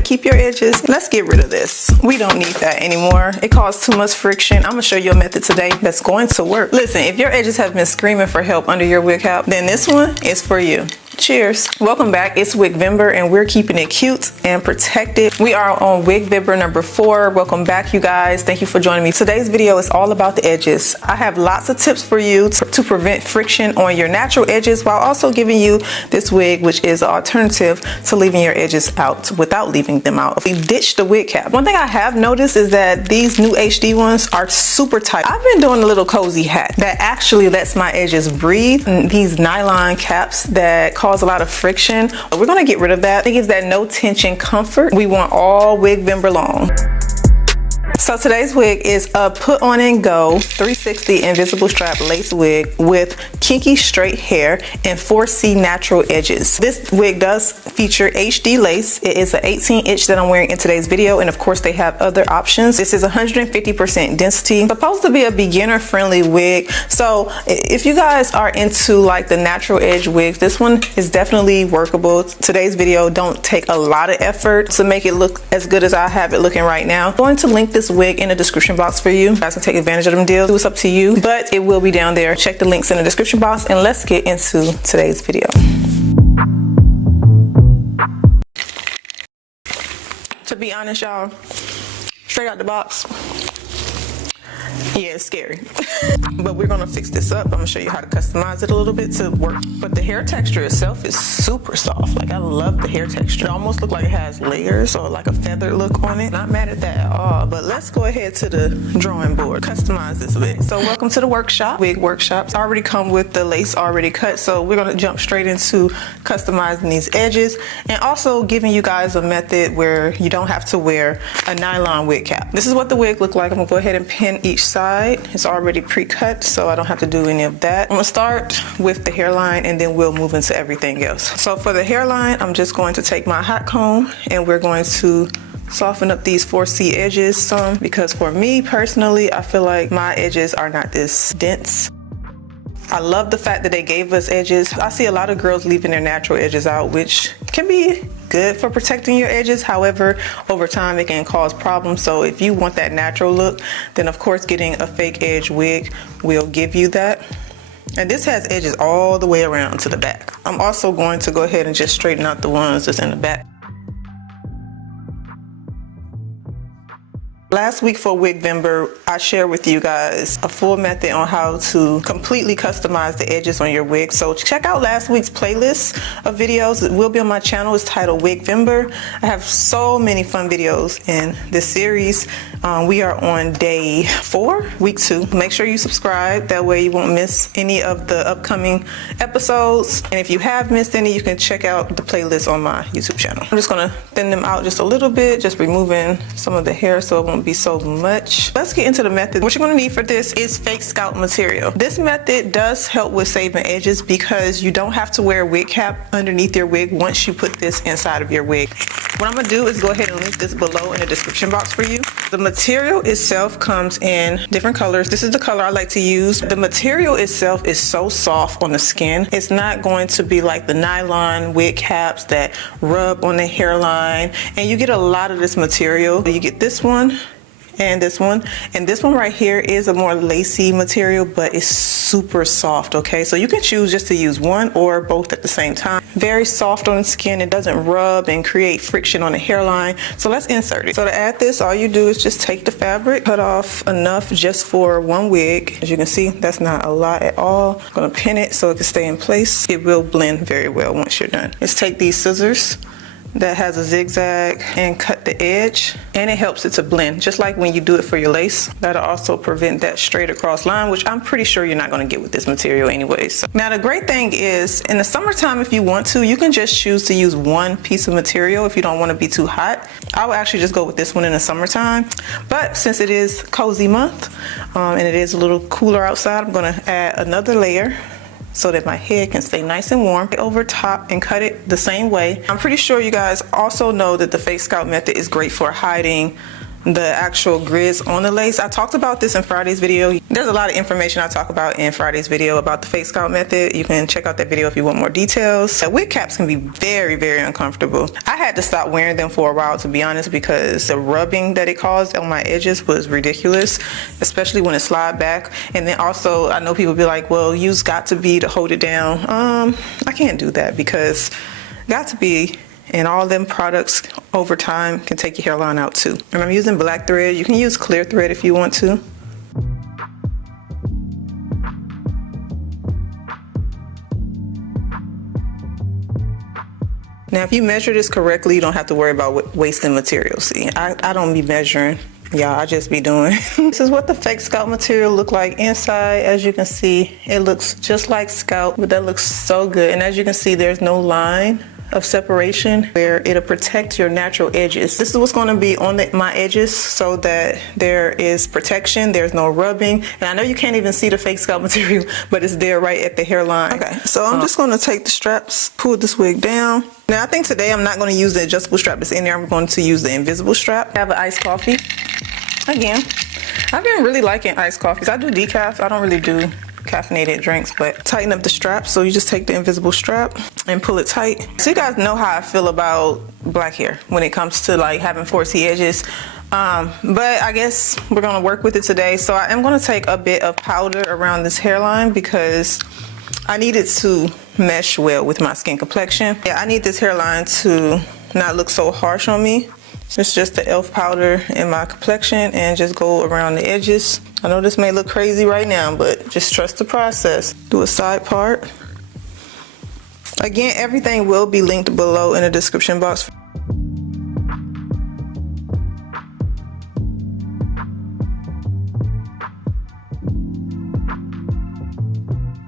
to keep your edges. Let's get rid of this. We don't need that anymore. It causes too much friction. I'm gonna show you a method today that's going to work. Listen, if your edges have been screaming for help under your wig cap, then this one is for you. Cheers. Welcome back. It's Wigvember and we're keeping it cute and protected. We are on Wigvember number 4. Welcome back, you guys. Thank you for joining me. Today's video is all about the edges. I have lots of tips for you to prevent friction on your natural edges while also giving you this wig, which is an alternative to leaving your edges out without leaving them out. We ditched the wig cap. One thing I have noticed is that these new HD ones are super tight. I've been doing a little cozy hat that actually lets my edges breathe. And these nylon caps that cause a lot of friction, we're going to get rid of that. It gives that no tension comfort we want all Wigvember long. So today's wig is a put on and go 360 Invisi-strap lace wig with kinky straight hair and 4C natural edges. This wig does feature HD lace. It is an 18-inch that I'm wearing in today's video, and of course they have other options. This is 150% density, supposed to be a beginner friendly wig. So if you guys are into like the natural edge wigs, this one is definitely workable. Today's video don't take a lot of effort to make it look as good as I have it looking right now. I'm going to link this wig in the description box for you guys to take advantage of them deals. It's up to you, but it will be down there. Check the links in the description box and let's get into today's video. To be honest, y'all, straight out the box, yeah, it's scary. But we're gonna fix this up. I'm gonna show you how to customize it a little bit to work. But the hair texture itself is super soft. Like, I love the hair texture. It almost looks like it has layers or like a feather look on it. Not mad at that at all. But let's go ahead to the drawing board. Customize this wig. So welcome to the workshop. Wig workshops already come with the lace already cut. So we're gonna jump straight into customizing these edges and also giving you guys a method where you don't have to wear a nylon wig cap. This is what the wig look like. I'm gonna go ahead and pin each side. It's already pre-cut, so I don't have to do any of that. I'm gonna start with the hairline and then we'll move into everything else. So for the hairline, I'm just going to take my hot comb and we're going to soften up these 4C edges some, because for me personally, I feel like my edges are not this dense. I love the fact that they gave us edges. I see a lot of girls leaving their natural edges out, which can be good for protecting your edges. However, over time it can cause problems. So if you want that natural look, then of course getting a fake edge wig will give you that. And this has edges all the way around to the back. I'm also going to go ahead and just straighten out the ones that's in the back. Last week for Wigvember, I shared with you guys a full method on how to completely customize the edges on your wig. So check out last week's playlist of videos. It will be on my channel. It's titled Wigvember. I have so many fun videos in this series. We are on day 4, week 2. Make sure you subscribe. That way you won't miss any of the upcoming episodes. And if you have missed any, you can check out the playlist on my YouTube channel. I'm just gonna thin them out just a little bit, just removing some of the hair so it won't be so much. Let's get into the method. What you're going to need for this is fake scalp material. This method does help with saving edges because you don't have to wear a wig cap underneath your wig once you put this inside of your wig. What I'm going to do is go ahead and link this below in the description box for you. The material itself comes in different colors. This is the color I like to use. The material itself is so soft on the skin. It's not going to be like the nylon wig caps that rub on the hairline, and you get a lot of this material. You get this one and this one right here is a more lacy material, but it's super soft. Okay, so you can choose just to use one or both at the same time. Very soft on the skin. It doesn't rub and create friction on the hairline. So let's insert it. So to add this, all you do is just take the fabric, cut off enough just for one wig. As you can see, that's not a lot at all. I'm gonna pin it so it can stay in place. It will blend very well once you're done. Let's take these scissors that has a zigzag and cut the edge, and it helps it to blend just like when you do it for your lace. That'll also prevent that straight across line, which I'm pretty sure you're not going to get with this material anyways. So now the great thing is in the summertime, if you want to, you can just choose to use one piece of material if you don't want to be too hot. I would actually just go with this one in the summertime, but since it is cozy month and it is a little cooler outside, I'm going to add another layer so that my head can stay nice and warm over top and cut it the same way. I'm pretty sure you guys also know that the fake scalp method is great for hiding the actual grids on the lace. I talked about this in Friday's video. There's a lot of information I talk about in Friday's video about the fake scalp method. You can check out that video if you want more details. Wig caps can be very, very uncomfortable. I had to stop wearing them for a while, to be honest, because the rubbing that it caused on my edges was ridiculous, especially when it slide back. And then also, I know people be like, well, use got2b to hold it down. I can't do that because got2b and all them products over time can take your hairline out too. And I'm using black thread. You can use clear thread if you want to. Now, if you measure this correctly, you don't have to worry about wasting material. See, I don't be measuring, y'all, I just be doing. This is what the fake scalp material look like inside. As you can see, it looks just like scalp, but that looks so good. And as you can see, there's no line of separation where it'll protect your natural edges. This is what's going to be on my edges so that there is protection, there's no rubbing. And I know you can't even see the fake scalp material, but it's there right at the hairline. Okay, so I'm just going to take the straps, pull this wig down. Now I think today I'm not going to use the adjustable strap that's in there. I'm going to use the invisible strap. I have an iced coffee. Again, I've been really liking iced coffees. I do decaf. I don't really do caffeinated drinks, but tighten up the strap. So you just take the invisible strap and pull it tight. So you guys know how I feel about black hair when it comes to like having 4C edges. But I guess we're gonna work with it today. So I am gonna take a bit of powder around this hairline because I need it to mesh well with my skin complexion. Yeah, I need this hairline to not look so harsh on me. It's just the e.l.f. powder in my complexion and just go around the edges. I know this may look crazy right now, but just trust the process. Do a side part. Again, everything will be linked below in the description box.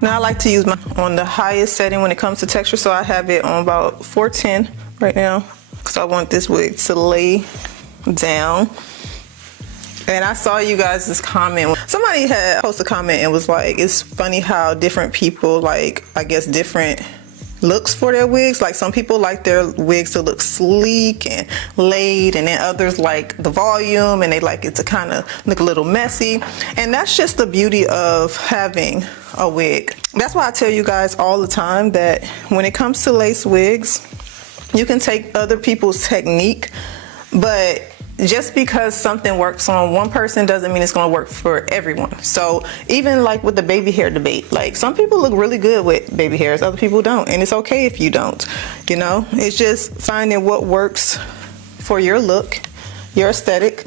Now I like to use my on the highest setting when it comes to texture, so I have it on about 410 right now because I want this wig to lay down. And I saw you guys this comment. Somebody had posted a comment and was like, it's funny how different people like, I guess, different looks for their wigs. Like some people like their wigs to look sleek and laid, and then others like the volume and they like it to kind of look a little messy. And that's just the beauty of having a wig. That's why I tell you guys all the time that when it comes to lace wigs, you can take other people's technique, but just because something works on one person doesn't mean it's going to work for everyone. So even like with the baby hair debate, like some people look really good with baby hairs, other people don't, and it's okay if you don't. You know, it's just finding what works for your look, your aesthetic,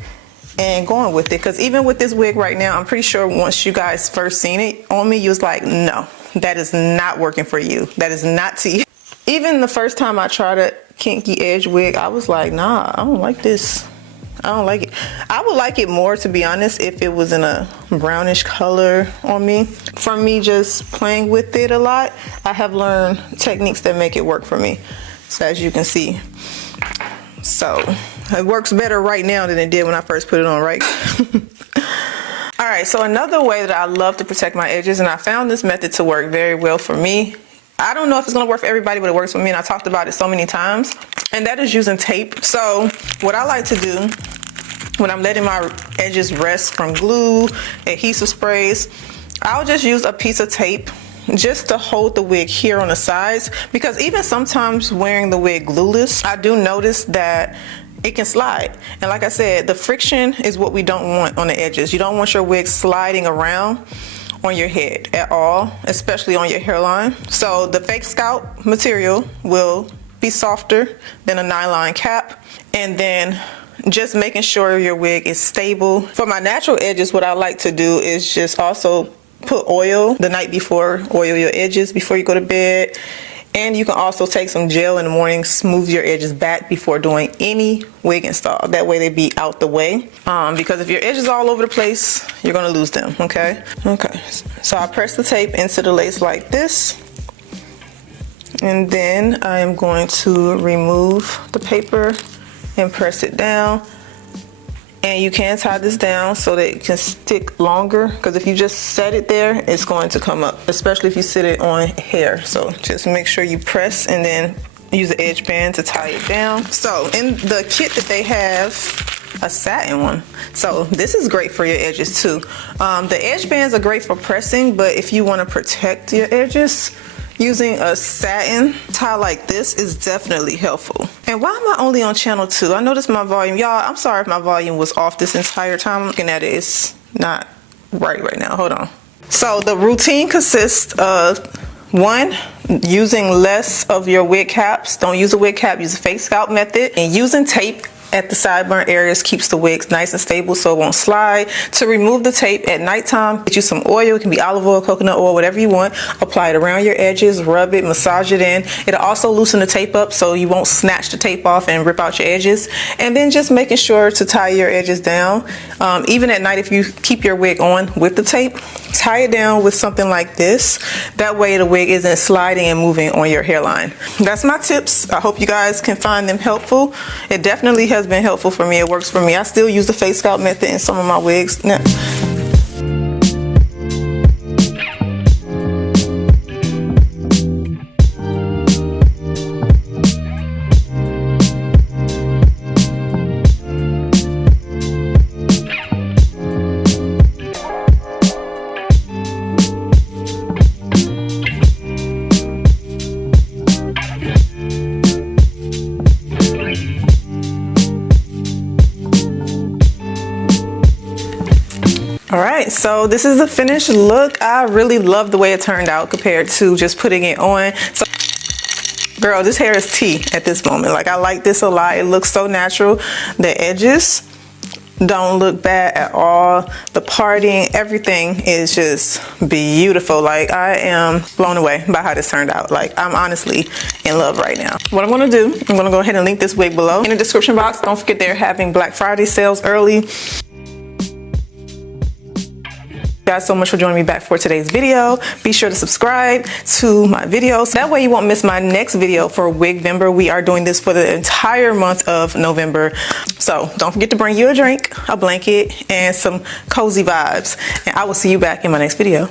and going with it. Because even with this wig right now, I'm pretty sure once you guys first seen it on me, you was like, no, that is not working for you. That is not tea. Even the first time I tried a kinky edge wig, I was like, nah, I don't like this. I don't like it. I would like it more, to be honest, if it was in a brownish color on me. From me just playing with it a lot, I have learned techniques that make it work for me. So as you can see. So it works better right now than it did when I first put it on, right? All right, so another way that I love to protect my edges, and I found this method to work very well for me. I don't know if it's gonna work for everybody, but it works for me, and I talked about it so many times, and that is using tape. So what I like to do when I'm letting my edges rest from glue, adhesive sprays, I'll just use a piece of tape just to hold the wig here on the sides, because even sometimes wearing the wig glueless, I do notice that it can slide. And like I said, the friction is what we don't want on the edges. You don't want your wig sliding around on your head at all, especially on your hairline. So the fake scalp material will be softer than a nylon cap, and then just making sure your wig is stable. For my natural edges, what I like to do is just also put oil the night before, oil your edges before you go to bed. And you can also take some gel in the morning, smooth your edges back before doing any wig install. That way they be out the way. Because if your edges are all over the place, you're gonna lose them, okay? Okay, so I press the tape into the lace like this. And then I am going to remove the paper and press it down. And you can tie this down so that it can stick longer, because if you just set it there, it's going to come up, especially if you sit it on hair. So just make sure you press and then use the edge band to tie it down. So in the kit that they have a satin one. So this is great for your edges too. The edge bands are great for pressing, but if you want to protect your edges, using a satin tie like this is definitely helpful. And why am I only on channel 2? I noticed my volume, y'all, I'm sorry if my volume was off this entire time. I'm looking at it, it's not right now. Hold on. So the routine consists of 1, using less of your wig caps. Don't use a wig cap, use a fake scalp method. And using tape at the sideburn areas keeps the wigs nice and stable so it won't slide. To remove the tape at nighttime, get you some oil. It can be olive oil, coconut oil, whatever you want. Apply it around your edges, rub it, massage it in. It'll also loosen the tape up so you won't snatch the tape off and rip out your edges. And then just making sure to tie your edges down. Even at night, if you keep your wig on with the tape, tie it down with something like this. That way the wig isn't sliding and moving on your hairline. That's my tips. I hope you guys can find them helpful. It definitely has been helpful for me. It works for me. I still use the fake scalp method in some of my wigs now. All right, so this is the finished look. I really love the way it turned out compared to just putting it on. So, girl, this hair is tea at this moment. Like, I like this a lot. It looks so natural. The edges don't look bad at all. The parting, everything is just beautiful. Like, I am blown away by how this turned out. Like, I'm honestly in love right now. What I'm gonna do, I'm gonna go ahead and link this wig below in the description box. Don't forget they're having Black Friday sales early. Thank you guys so much for joining me back for today's video. Be sure to subscribe to my videos. That way you won't miss my next video for Wigvember. We are doing this for the entire month of November. So don't forget to bring you a drink, a blanket, and some cozy vibes. And I will see you back in my next video.